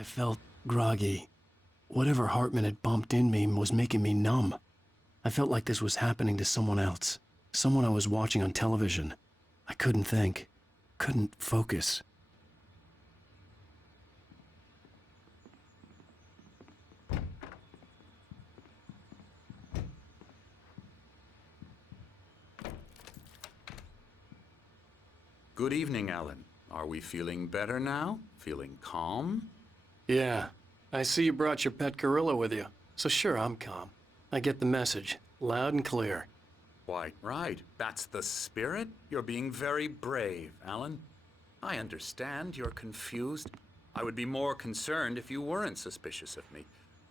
I felt groggy. Whatever Hartman had bumped in me was making me numb. I felt like this was happening to someone else. Someone I was watching on television. I couldn't think. Couldn't focus. Good evening, Alan. Are we feeling better now? Feeling calm? Yeah. I see you brought your pet gorilla with you. So sure, I'm calm. I get the message. Loud and clear. Quite right. That's the spirit. You're being very brave, Alan. I understand you're confused. I would be more concerned if you weren't suspicious of me.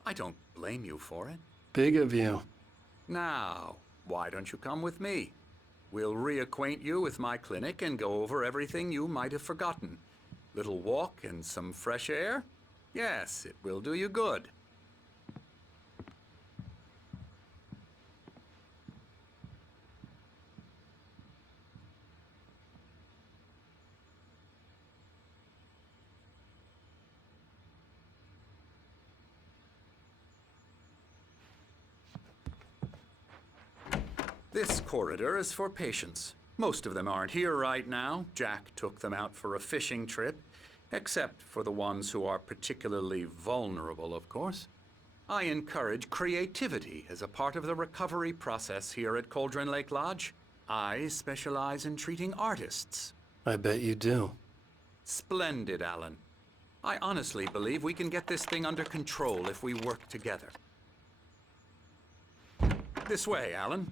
I don't blame you for it. Big of you. Now, why don't you come with me? We'll reacquaint you with my clinic and go over everything you might have forgotten. Little walk and some fresh air? Yes, it will do you good. This corridor is for patients. Most of them aren't here right now. Jack took them out for a fishing trip, except for the ones who are particularly vulnerable, of course. I encourage creativity as a part of the recovery process here at Cauldron Lake Lodge. I specialize in treating artists. I bet you do. Splendid, Alan. I honestly believe we can get this thing under control if we work together. This way, Alan.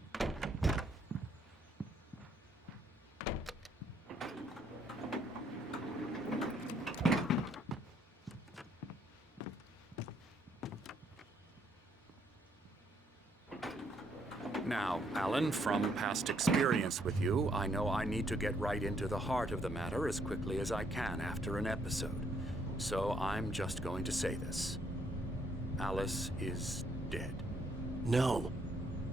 Now, Alan, from past experience with you, I know I need to get right into the heart of the matter as quickly as I can after an episode. So I'm just going to say this. Alice is dead. No.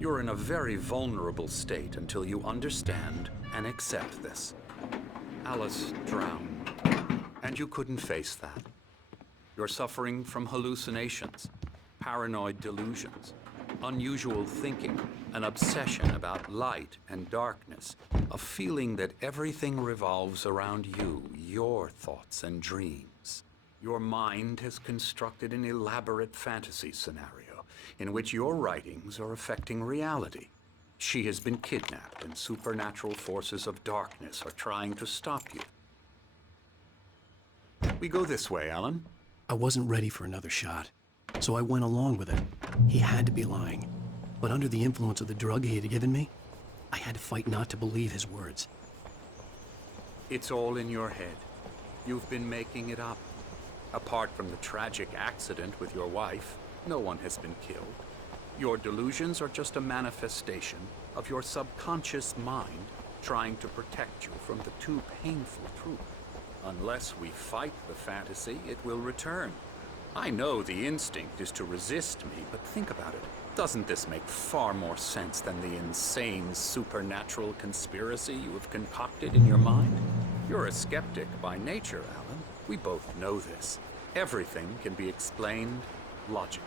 You're in a very vulnerable state until you understand and accept this. Alice drowned, and you couldn't face that. You're suffering from hallucinations, paranoid delusions, unusual thinking, an obsession about light and darkness, a feeling that everything revolves around you, your thoughts and dreams. Your mind has constructed an elaborate fantasy scenario in which your writings are affecting reality. She has been kidnapped and supernatural forces of darkness are trying to stop you. We go this way, Alan. I wasn't ready for another shot, so I went along with it. He had to be lying. But under the influence of the drug he had given me, I had to fight not to believe his words. It's all in your head. You've been making it up. Apart from the tragic accident with your wife, no one has been killed. Your delusions are just a manifestation of your subconscious mind trying to protect you from the too painful truth. Unless we fight the fantasy, it will return. I know the instinct is to resist me, but think about it. Doesn't this make far more sense than the insane supernatural conspiracy you have concocted in your mind? You're a skeptic by nature, Alan. We both know this. Everything can be explained logically.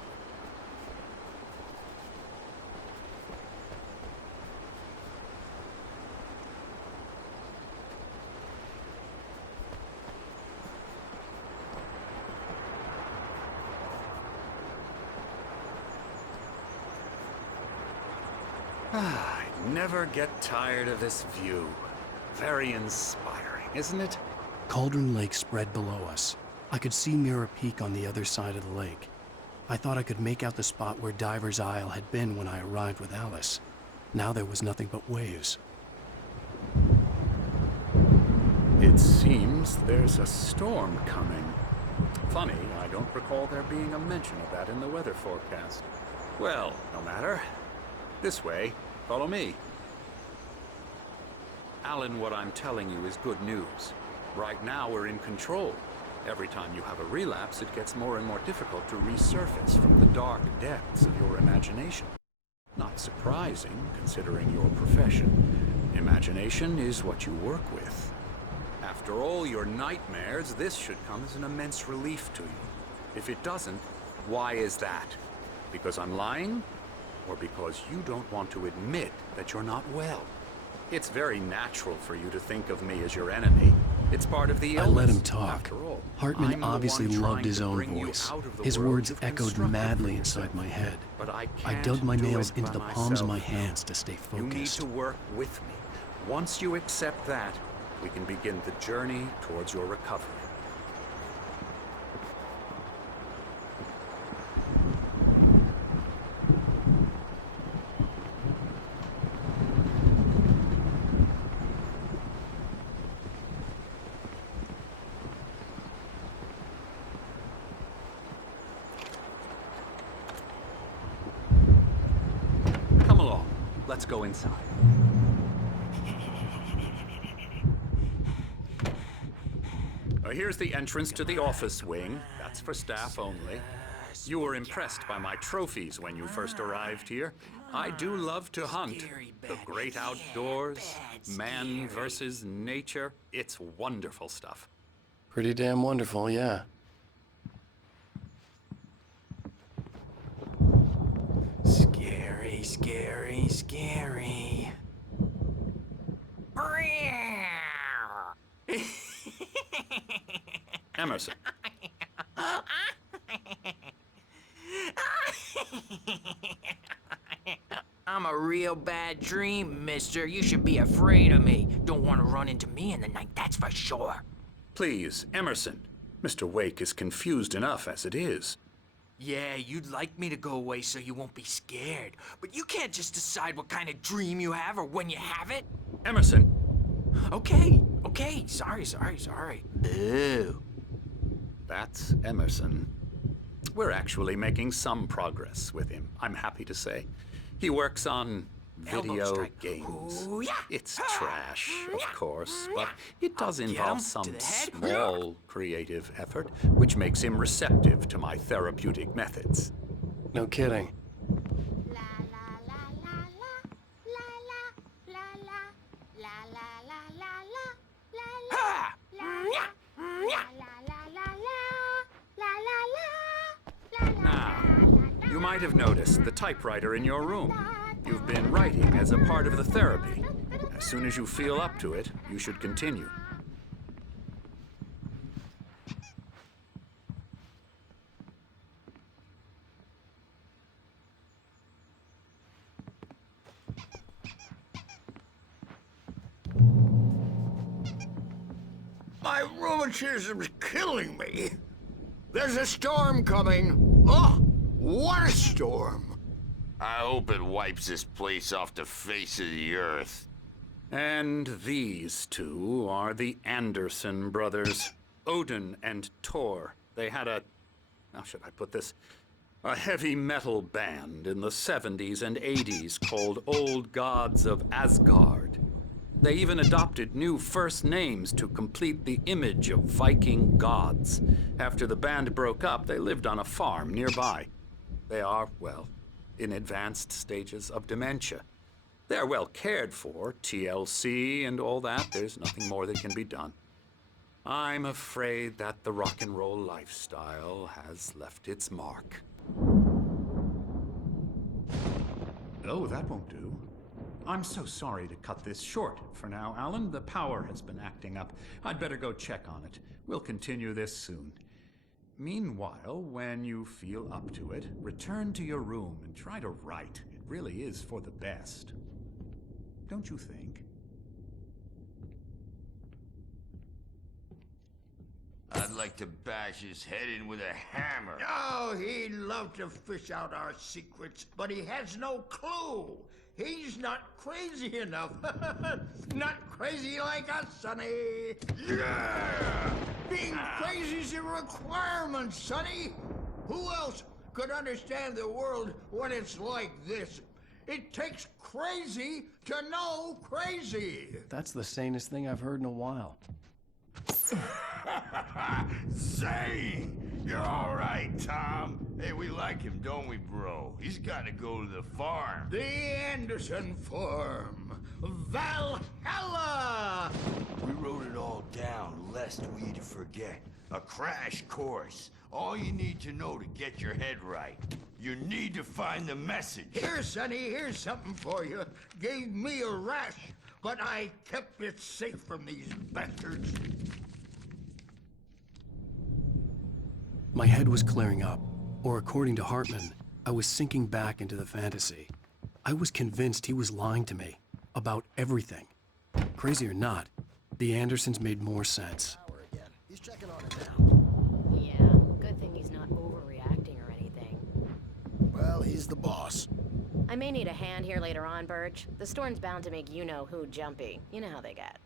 I never get tired of this view. Very inspiring, isn't it? Cauldron Lake spread below us. I could see Mirror Peak on the other side of the lake. I thought I could make out the spot where Diver's Isle had been when I arrived with Alice. Now there was nothing but waves. It seems there's a storm coming. Funny, I don't recall there being a mention of that in the weather forecast. Well, no matter. This way. Follow me. Alan, what I'm telling you is good news. Right now, we're in control. Every time you have a relapse, it gets more and more difficult to resurface from the dark depths of your imagination. Not surprising, considering your profession. Imagination is what you work with. After all your nightmares, this should come as an immense relief to you. If it doesn't, why is that? Because I'm lying? Or because you don't want to admit that you're not well? It's very natural for you to think of me as your enemy. It's part of the illness. I let him talk. After all, Hartman I'm the obviously one loved trying his to own bring you voice. out of the His world words you've echoed constructed madly for inside yourself. my head. But I I can't dug my do nails it into by the palms of my myself. hands to stay You need focused. to work with me. Once you accept that, we can begin the journey towards your recovery. Come along. Let's go inside. Here's the entrance to the office wing. That's for staff only. You were impressed by my trophies when you first arrived here. I do love to hunt. The great outdoors, man versus nature. It's wonderful stuff. Pretty damn wonderful, yeah. Scary, scary, scary. Emerson. I'm a real bad dream, mister. You should be afraid of me. Don't want to run into me in the night, that's for sure. Please, Emerson. Mr. Wake is confused enough as it is. Yeah, you'd like me to go away so you won't be scared. But you can't just decide what kind of dream you have or when you have it. Emerson. Okay, sorry. Boo. That's Emerson. We're actually making some progress with him, I'm happy to say. He works on Elbow video strike. games. Ooh, yeah. It's trash, of course, but it does I'll get involve him some to the head. small creative effort, which makes him receptive to my therapeutic methods. No kidding. La la la la la la la la la la la la la Ha! la la la la la la. Now, you might have noticed the typewriter in your room. You've been writing as a part of the therapy. As soon as you feel up to it, you should continue. My rheumatism's killing me. There's a storm coming. Oh, what a storm. I hope it wipes this place off the face of the earth. And these two are the Anderson brothers, Odin and Thor. They had how should I put this? A heavy metal band in the 70s and 80s called Old Gods of Asgard. They even adopted new first names to complete the image of Viking gods. After the band broke up, they lived on a farm nearby. They are, well, in advanced stages of dementia. They're well cared for, TLC and all that. There's nothing more that can be done. I'm afraid that the rock and roll lifestyle has left its mark. Oh, that won't do. I'm so sorry to cut this short for now, Alan. The power has been acting up. I'd better go check on it. We'll continue this soon. Meanwhile, when you feel up to it, return to your room and try to write. It really is for the best. Don't you think? I'd like to bash his head in with a hammer. Oh, he'd love to fish out our secrets, but he has no clue. He's not crazy enough. Not crazy like us, Sonny. Yeah! Being crazy's a requirement, Sonny. Who else could understand the world when it's like this? It takes crazy to know crazy. That's the sanest thing I've heard in a while. Zane! You're all right, Tom. Hey, we like him, don't we, bro? He's got to go to the farm. The Anderson Farm. Valhalla! We wrote it all down, lest we forget. A crash course. All you need to know to get your head right. You need to find the message. Here, Sonny, here's something for you. Gave me a rash, but I kept it safe from these bastards. My head was clearing up, or according to Hartman, I was sinking back into the fantasy. I was convinced he was lying to me about everything. Crazy or not, the Andersons made more sense. Again. He's checking on her now. Yeah, good thing he's not overreacting or anything. Well, he's the boss. I may need a hand here later on, Birch. The storm's bound to make you-know-who jumpy. You know how they get.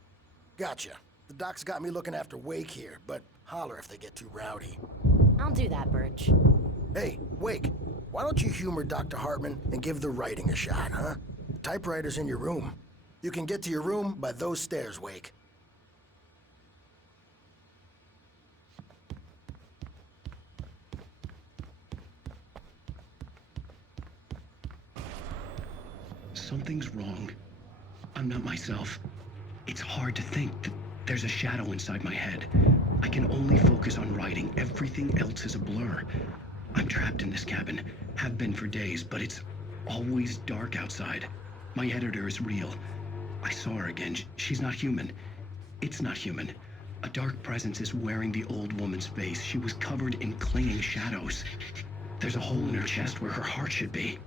Gotcha. The doc's got me looking after Wake here, but holler if they get too rowdy. I'll do that, Birch. Hey, Wake, why don't you humor Dr. Hartman and give the writing a shot, huh? The typewriter's in your room. You can get to your room by those stairs, Wake. Something's wrong. I'm not myself. It's hard to think that there's a shadow inside my head. I can only focus on writing. Everything else is a blur. I'm trapped in this cabin. Have been for days, but it's always dark outside. My editor is real. I saw her again. She's not human. It's not human. A dark presence is wearing the old woman's face. She was covered in clinging shadows. There's a hole in her chest where her heart should be.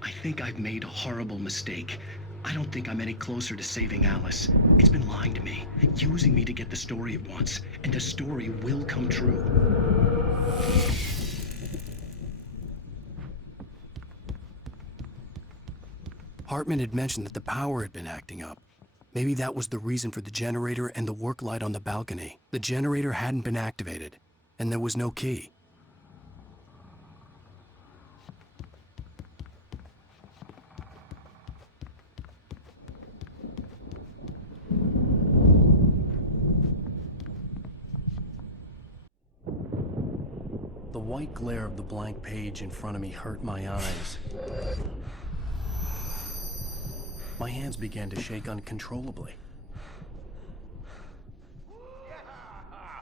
I think I've made a horrible mistake. I don't think I'm any closer to saving Alice. It's been lying to me, using me to get the story it wants, and the story will come true. Hartman had mentioned that the power had been acting up. Maybe that was the reason for the generator and the work light on the balcony. The generator hadn't been activated, and there was no key. The white glare of the blank page in front of me hurt my eyes. My hands began to shake uncontrollably.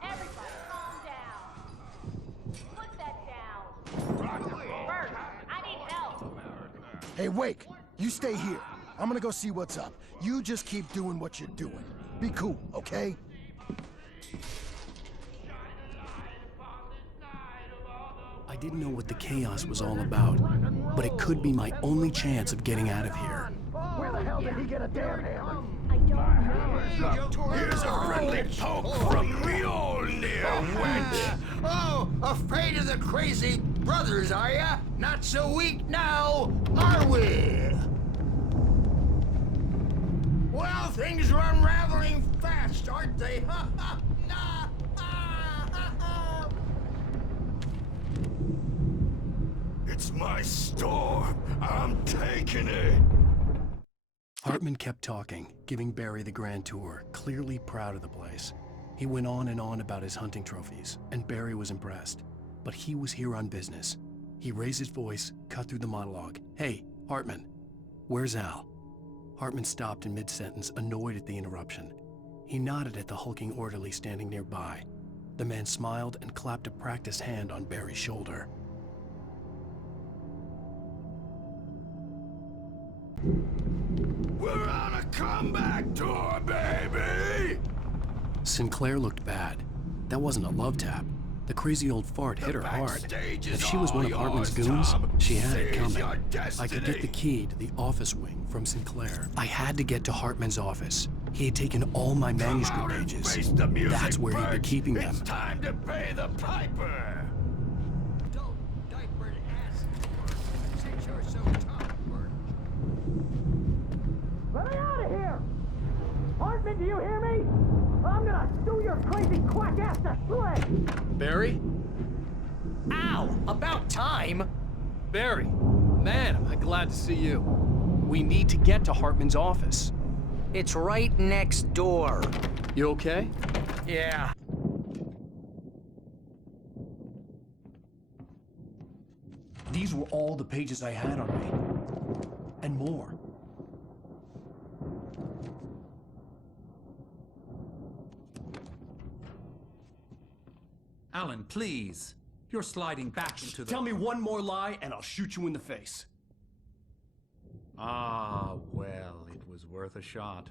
Everybody, calm down. Put that down. Bert, I need help. Hey, Wake, you stay here. I'm gonna go see what's up. You just keep doing what you're doing. Be cool, okay? I didn't know what the chaos was all about, but it could be my only chance of getting out of here. Where the hell did he get a damn hammer? I don't know. Here's a friendly poke from Mjolnir, wench! Oh, afraid of the crazy brothers, are ya? Not so weak now, are we? Well, things are unraveling fast, aren't they? It's my storm. I'm taking it. Hartman kept talking, giving Barry the grand tour, clearly proud of the place. He went on and on about his hunting trophies, and Barry was impressed. But he was here on business. He raised his voice, cut through the monologue. Hey, Hartman, where's Al? Hartman stopped in mid-sentence, annoyed at the interruption. He nodded at the hulking orderly standing nearby. The man smiled and clapped a practiced hand on Barry's shoulder. We're on a comeback tour, baby! Sinclair looked bad. That wasn't a love tap. The crazy old fart hit her hard. If she was one of Hartman's goons, she had it coming. I could get the key to the office wing from Sinclair. I had to get to Hartman's office. He had taken all my manuscript pages. That's where he'd been keeping them. It's time to pay the piper! Don't diaper ass, since you're so tough, Bert. Let me out of here! Hartman, do you hear me? I'm gonna sue your crazy quack ass to shreds! Barry? Ow! About time! Barry! Man, am I glad to see you. We need to get to Hartman's office. It's right next door. You okay? Yeah. These were all the pages I had on me. And more. Alan, please. You're sliding back into the... Tell me one more lie and I'll shoot you in the face. Ah, well, it was worth a shot.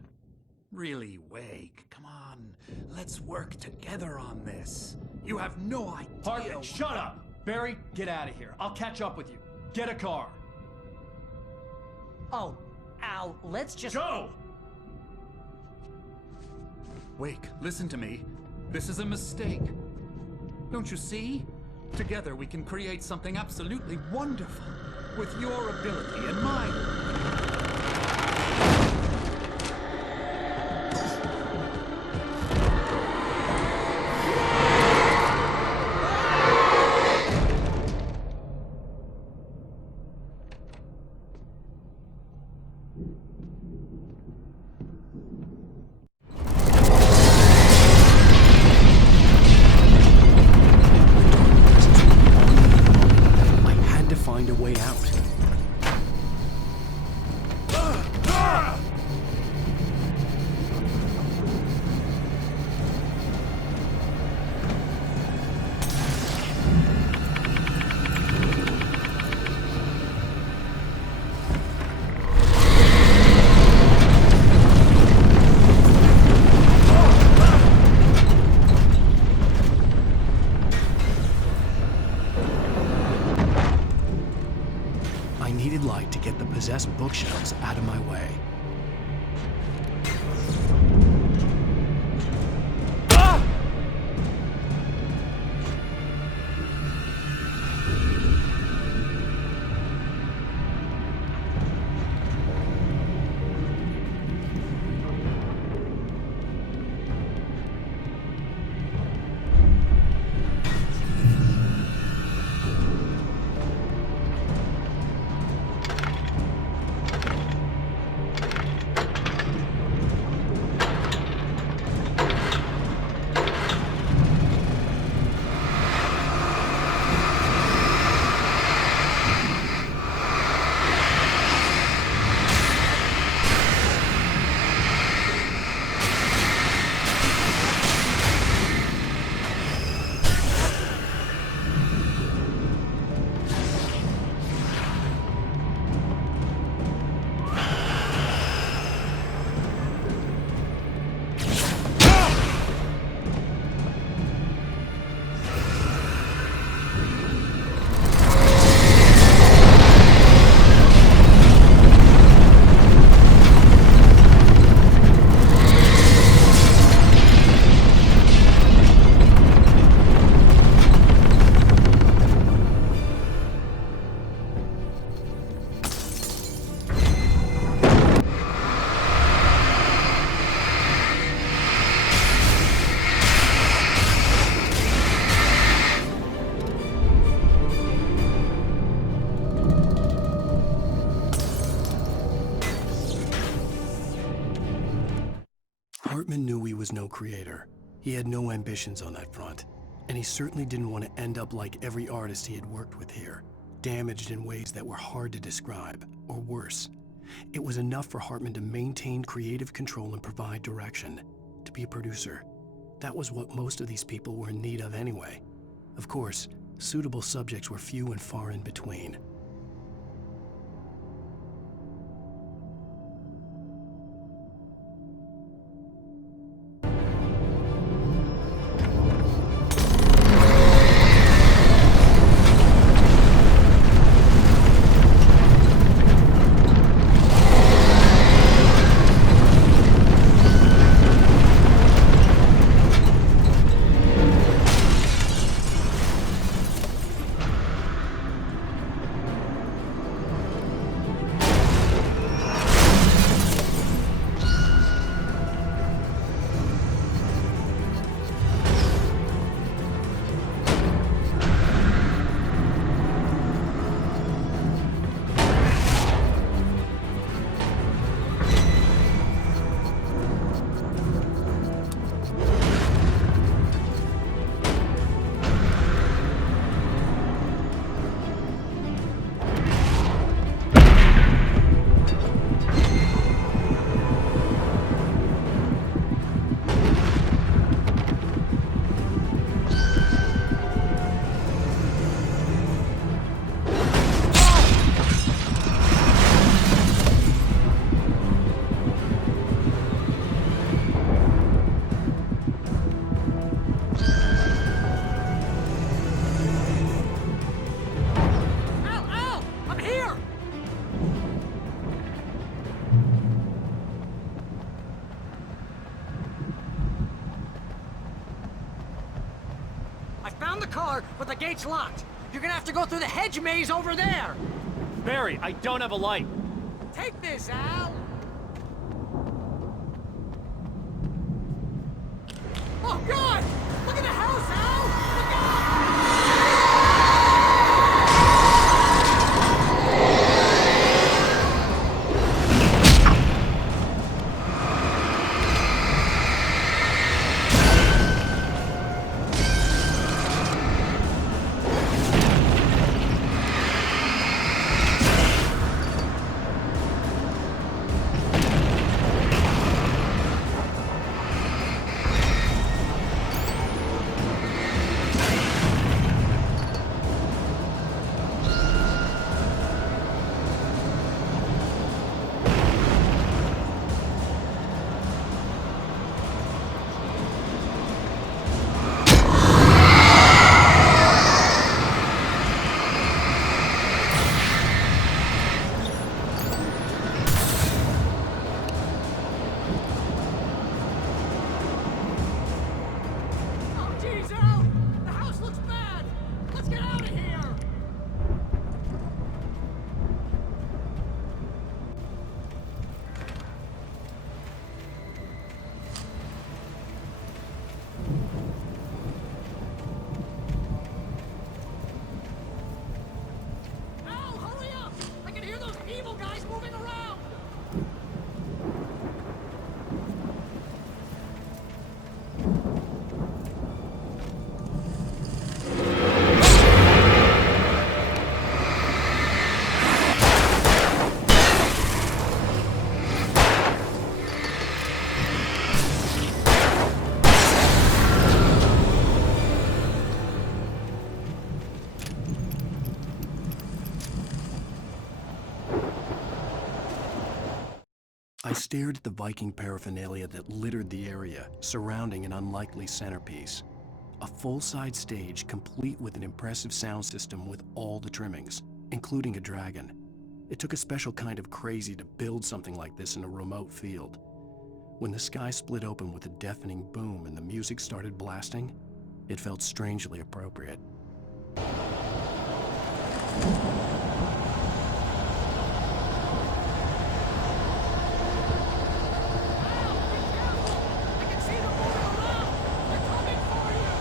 Really, Wake, come on. Let's work together on this. You have no idea... Hartman, shut up! Barry, get out of here. I'll catch up with you. Get a car. Oh, Al, let's just... Go! Wake, listen to me. This is a mistake. Don't you see? Together we can create something absolutely wonderful. With your ability and mine. I had to find a way out. I needed light to get the possessed bookshelves out of my way. Hartman knew he was no creator. He had no ambitions on that front. And he certainly didn't want to end up like every artist he had worked with here, damaged in ways that were hard to describe, or worse. It was enough for Hartman to maintain creative control and provide direction, to be a producer. That was what most of these people were in need of anyway. Of course, suitable subjects were few and far in between. the car, but the gate's locked. You're gonna have to go through the hedge maze over there. Barry, I don't have a light. Take this, Al. Oh, God! Look at the house, Al! Look out! Oh, jeez, Al! The house looks bad! Let's get out of here! Al, hurry up! I can hear those evil guys moving around! I stared at the Viking paraphernalia that littered the area, surrounding an unlikely centerpiece. A full-size stage complete with an impressive sound system with all the trimmings, including a dragon. It took a special kind of crazy to build something like this in a remote field. When the sky split open with a deafening boom and the music started blasting, it felt strangely appropriate. I can see them moving around! They're coming for you!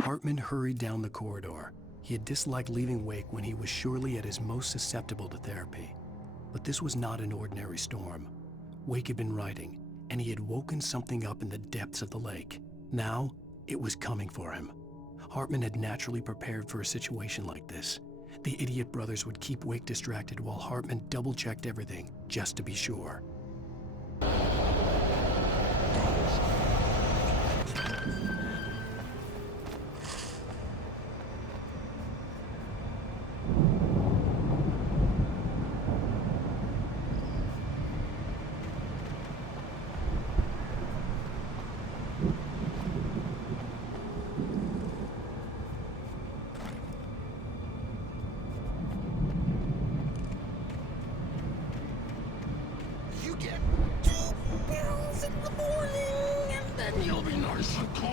Hartman hurried down the corridor. He had disliked leaving Wake when he was surely at his most susceptible to therapy. But this was not an ordinary storm. Wake had been writing, and he had woken something up in the depths of the lake. Now, it was coming for him. Hartman had naturally prepared for a situation like this. The idiot brothers would keep Wake distracted while Hartman double-checked everything, just to be sure. You get 2 pounds in the morning, and then you'll be nice and calm.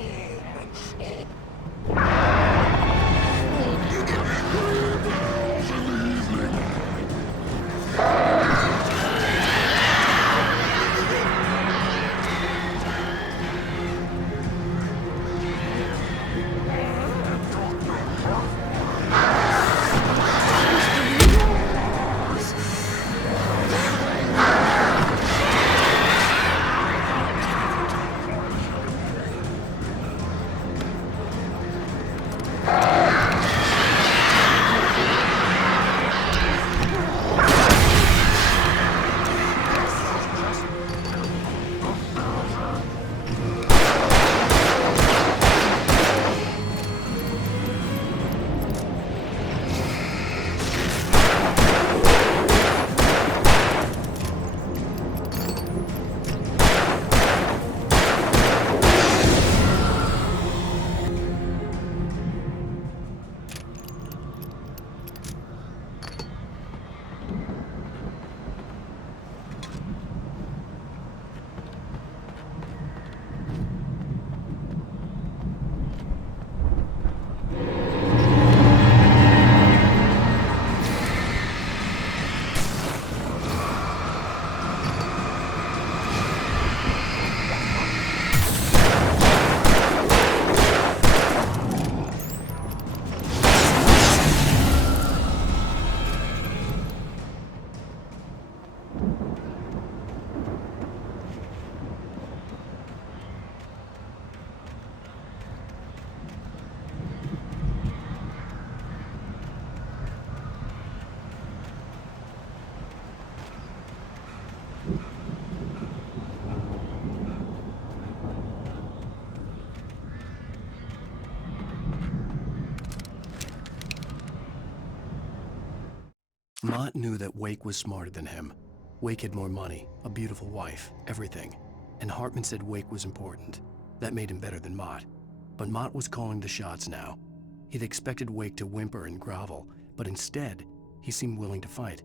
You get 3 pounds in the evening. Mott knew that Wake was smarter than him. Wake had more money, a beautiful wife, everything. And Hartman said Wake was important. That made him better than Mott. But Mott was calling the shots now. He'd expected Wake to whimper and grovel, but instead, he seemed willing to fight.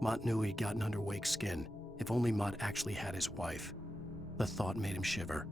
Mott knew he'd gotten under Wake's skin. If only Mott actually had his wife. The thought made him shiver.